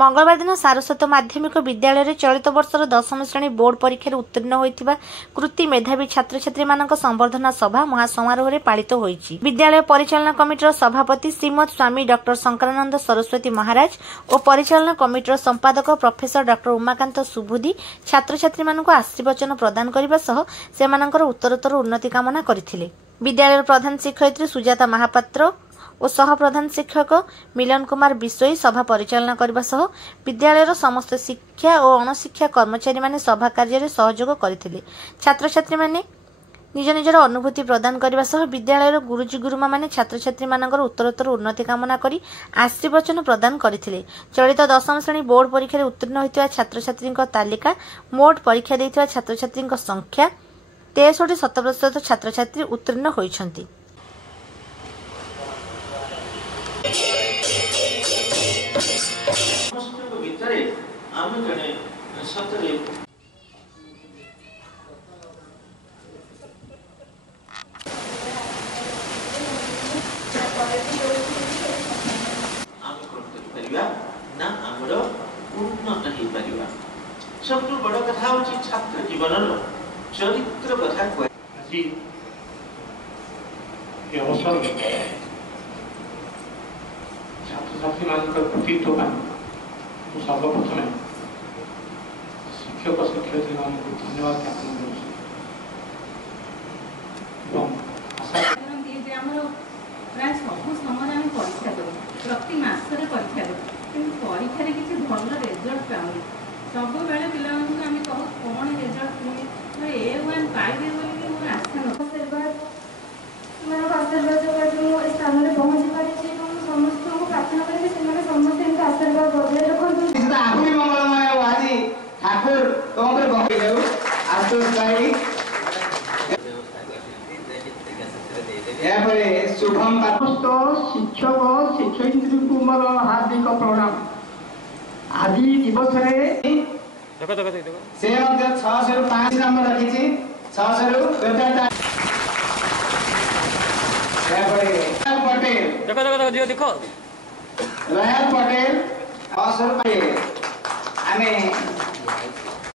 मंगलवार दिन सारस्वत माध्यमिक विद्यालय चलित वर्षर 10वीं श्रेणी बोर्ड परीक्षा उत्तीर्ण होता कृति मेधावी छात्र छात्री मान संबर्धना सभा महासमारोह पालित होईछि। विद्यालय परिचालना कमिटर सभापति श्रीमद स्वामी डॉक्टर शंकरानंद सरस्वती महाराज और परिचालना कमिटर संपादक प्रोफेसर डॉक्टर उमाकांत सुबुदी छात्र छात्री मानक आशीर्वचन प्रदान करने सह सेमानकर उत्तरोत्तर उन्नति कामना करथिले। विद्यालय प्रधान शिक्षयित्री सुजाता महापात्र और सह प्रधान शिक्षक मिलन कुमार बिशोई सभा परिचालना करने सह विद्यालय समस्त शिक्षा और अणशिक्षा कर्मचारी माने सभा कार्य सहयोग करथिले। छात्र छात्री माने निज निजर अनुभूति प्रदान करने सह विद्यालय गुरुजी गुरुमा माने छात्र छात्री मानकर उत्तरोत्तर उन्नति कामना करी आशीर्वचन प्रदान करथिले। चलित 10वीं श्रेणी बोर्ड परीक्षा उत्तीर्ण होइतिबा छात्र छात्री तालिका मोट परीक्षा देइतिबा छात्र छात्री संख्या 63% छात्र छात्री उत्तीर्ण होइछन्ति। सब बड़ कथा हूँ छात्र जीवन चरित्र कथा अवसर छात्र छात्री मान कृतित्व सर्वप्रथम शिक्षक शिक्षयित्री मान धन्यवाद ज्ञापन प्राय सब समय आम परीक्षा करूँ प्रति मसरे परीक्षा करूँ परीक्षा किसी भल रेजल्ट पाऊनी सब बेले पिला आम कहू कौन रेजल्ट पुणी A1 पाइबे बोली मोर आशा स्थान में पहुंची पारी समस्त को प्रार्थना करेंगे समस्त आशीर्वाद बजाय रखते आहुरी मंगलमय आज ठाकुर तुम आशुष भाई शुभम शिक्षक शिक्षयित्री को मोर हार्दिक प्रणाम। आज दिवस से 6 रु 5 नंबर रखी 6 रु पटेल देखो रयाल पटेल 6 रु